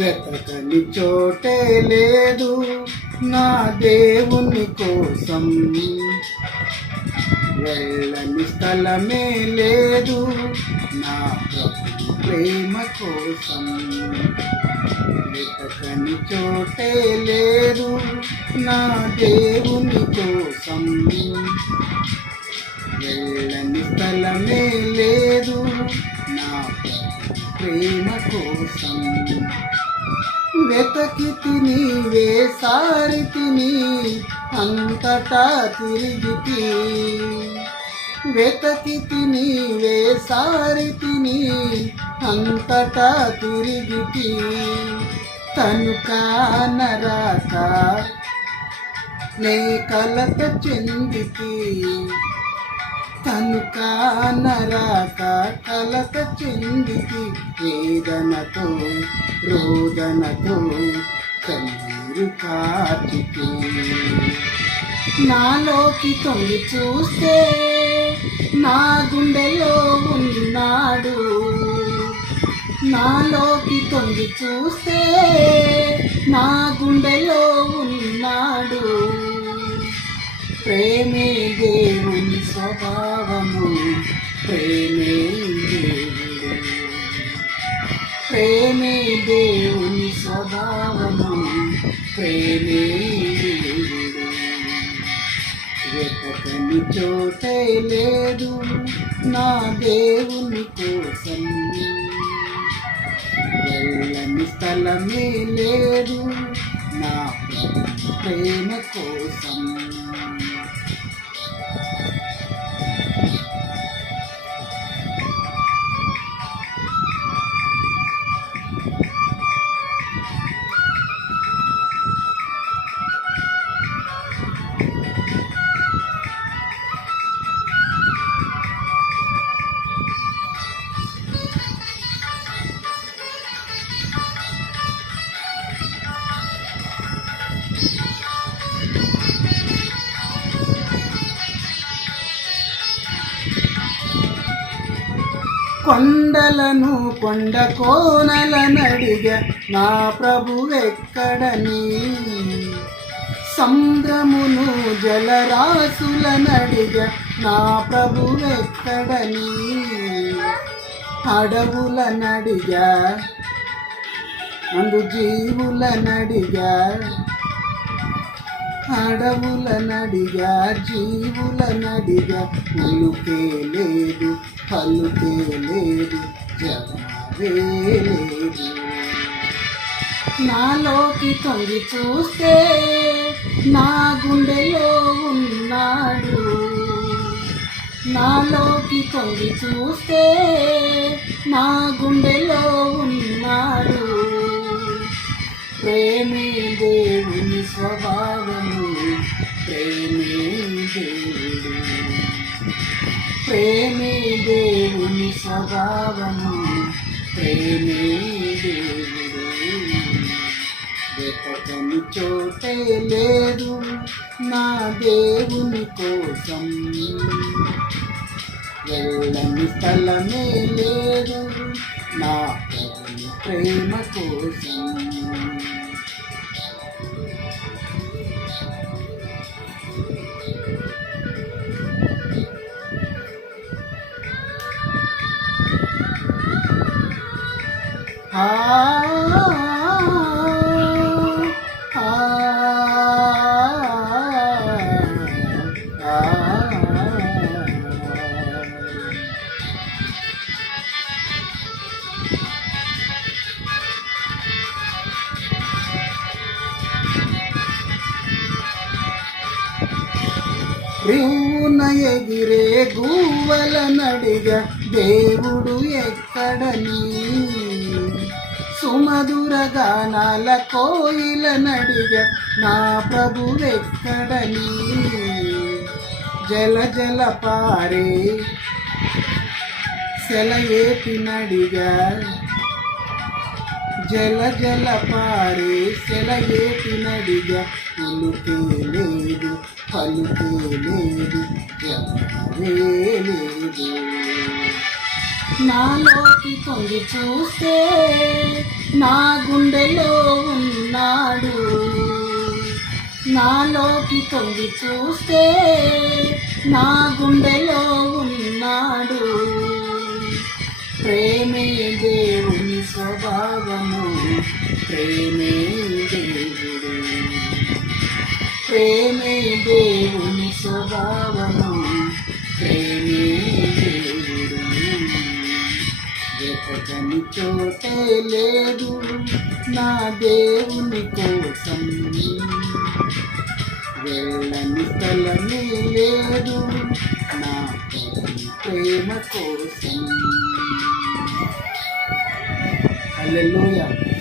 వెతకని చోటే లేదు నా దేవుని కోసం, వెళ్ళని స్థలమే లేదు నా ప్రభు ప్రేమ కోసం. వెతకని చోటే లేదు నా దేవుని కోసం, వెళ్ళని స్థలమే లేదు నా ప్రభు ప్రేమ కోసం. వెతకి తిని వేసారి తిని అంతటా తిరిగితి, వెతకి తిని వేసారి తిని అంతటా తిరిగితి. తను కానరాక నే కలత చెందితి, తను కానరాక కలత చెందితి. వేదనతో రోదనతో కన్నీరు కార్చితి. నాలోకి తొంగి చూస్తే నా గుండెలో ఉన్నాడు, నాలోకి తొంగి చూస్తే నా గుండెలో ఉన్నాడు. ప్రేమే దేవుని స్వభావము, ప్రేమే దేవుడు, ప్రేమే దేవుని స్వభావము, ప్రేమే దేవుడు. వెతకని చోటే లేదు నా దేవుని కోసం, వెళ్ళని స్థలమే లేదు నా ప్రేమ కోసం. కొండలను కొండ కోనలనడిగ నా ప్రభువెక్కడని, సముద్రమును జలరాశులనడిగ నా ప్రభువెక్కడని. అడవులనడిగా అందు జీవులనడిగా, అడవులనడిగా జీవులనడిగా. ఉలుకే లేదు పలుకే లేదు జవాబే లేదు. నాలోకి తొంగి చూస్తే నా గుండెలో ఉన్నాడు, నాలోకి తొంగి చూస్తే నా గుండెలో ఉన్నాడు. ప్రేమే దేవుని స్వభావము, ప్రేమే దేవుడు, ప్రేమే దేవుని స్వభావము, ప్రేమే దేవుడు. వెతకని చోటే లేదు నా దేవుని కోసం, వెళ్ళని స్థలమే లేదు నా ప్రేమ కోసం. రివ్వున ఎగిరే గువ్వలనడిగ దేవుడు ఎక్కడని, సుమధుర గానాల కోయిలనడిగ నా ప్రభువెక్కడని. జల జల పారే సెలయేటినడిగా, జల జల పారే సెలయేటినడిగా. ఉలుకే లేదు పలుకే లేదు జవాబే లేదు. నాలోకి తొంగి చూస్తే నా గుండెలో ఉన్నాడు. నాలోకి తొంగి చూస్తే నా గుండెలో ఉన్నాడు. ప్రేమే దేవుని స్వభావము, ప్రేమే దేవుడు. ప్రేమే దేవుని స్వభావము, ప్రేమే దేవుడు. వెతకని చోటే లేదు నా దేవుని కోసం, వెళ్ళని స్థలమే లేదు నా ప్రేమ కోసం. హల్లెలూయా.